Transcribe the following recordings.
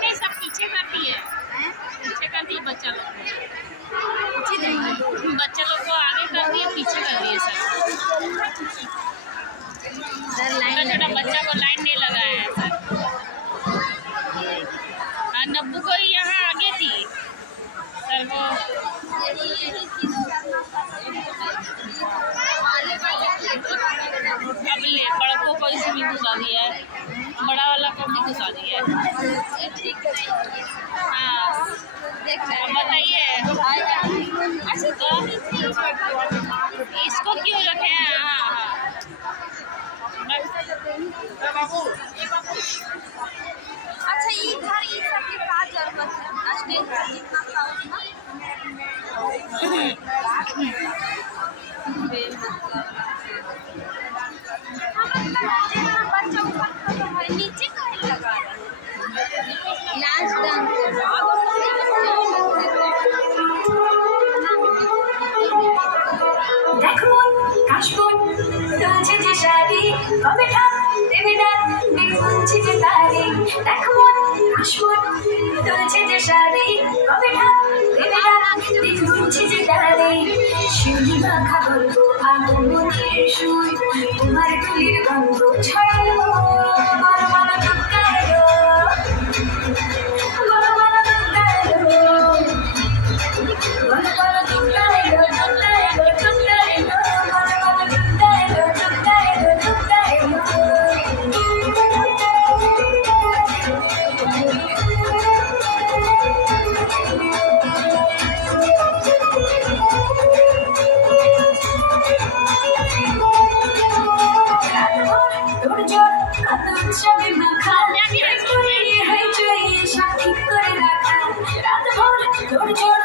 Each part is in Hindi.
नहीं सब पीछे करती है, पीछे करती है बच्चा लोग को आगे कर दिए, पीछे कर दिए सर। छोटा बच्चा को लाइन नहीं लगाया है सर। नब्बू को यहाँ आगे थी सर वो। अब ले बड़कों को इसमें घुसा दिया है, बड़ा वाला को भी घुसा दिया है। हाँ बताइए, तो इसको क्यों रखे हैं? हाँ अच्छा इधर ये सब की क्या जरूरत है? स्टेज पर जितना था उतना बच्चा ऊपर है, नीचे कहीं लगा लास्ट डांस देखो काशबोन तुझे जे शादी कबे ठाक देवे डाक देखुंची जे तारी। देखो काशबोन तुझे जे शादी कबे ठाक देवे डाक देखुंची जे तारी। शिवली माखा गल्पो আগুনের সুর তোমার তুলির গন্ধ ছড়ালো বড় বড় টুকটালো বড় বড় টুকটালো বড় বড় টুকটালো টুকটালো টুকটালো বড় বড় টুকটালো টুকটালো টুকটালো। সবে মাখা তৈরি হয়ে চয়ে সব ঠিক করে রাখা। রাত ভোর তোর জোর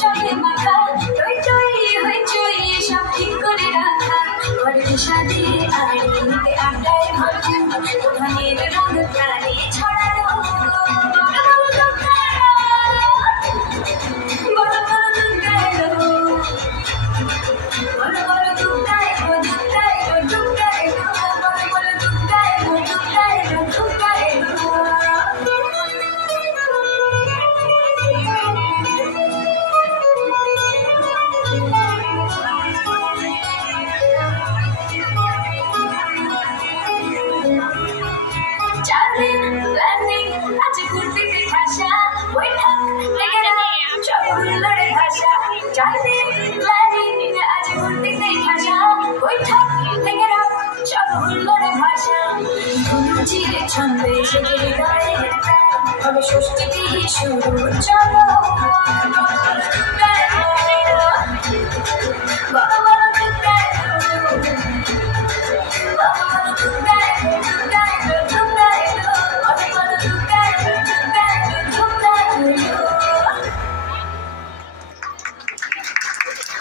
সবে মাখা তৈরি হয়ে চয়ে সব ঠিক করে রাখা। ঘরে সাদে আড়িতে আড্ডায় ভরপুর দোকানের রঙ প্রাণে ছড়ানো বড় বড় দুঃখালো বড় বড় দুঃখালো দুঃখালো দুঃখালো বড় বড় দুঃখালো দুঃখালো দুঃখালো। চাঁদের প্ল্যানিং আজ ঘুরতে ঠাসা বৈঠক লেগে সব হুল্লোড়ে ভাষা। চাঁদের প্ল্যানিং আজ ঘুরতে ঠাসা বৈঠক লেগে সব হুল্লোড়ে ভাষা। ধনু চিরে ছন্দে সেজে হৃদয়ের প্রাণ হবে ষষ্ঠীতে শুরু চলো বড়